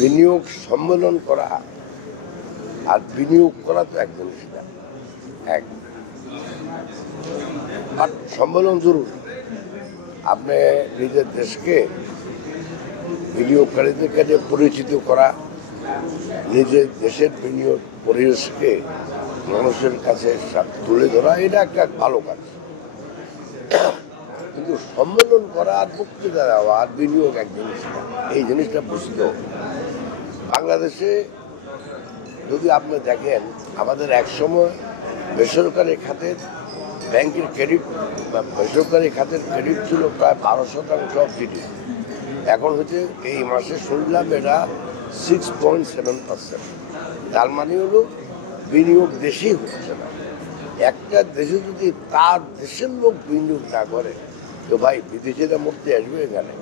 বিনিয়োগ সম্মেলন করা আর বিনিয়োগ করা তো এক জিনিস না। এক আর সম্মেলন জরুরি। আপনি নিজের দেশকে বিনিয়োগকারীদের কাছে পরিচিত করা, নিজের দেশের বিনিয়োগ পরিবেশকে মানুষের কাছে তুলে ধরা, এটা একটা ভালো কাজ। কিন্তু সম্মেলন করা আর বক্তৃতা দেওয়া আর বিনিয়োগ এক জিনিস না, এই জিনিসটা বুঝতে হবে। বাংলাদেশে যদি আপনি দেখেন, আমাদের একসময় বেসরকারি খাতের ব্যাংকের ক্রেডিট বা বেসরকারি খাতের ক্রেডিট ছিল প্রায় 12% অফ জিডিপি। এখন হচ্ছে এই মাসে শুনলাম এটা 6.7%। তার মানে হলো বিনিয়োগ দেশেই হচ্ছে না। একটা দেশে যদি তার দেশের লোক বিনিয়োগ না করে, তো ভাই বিদেশিরা মধ্যে আসবে এখানে।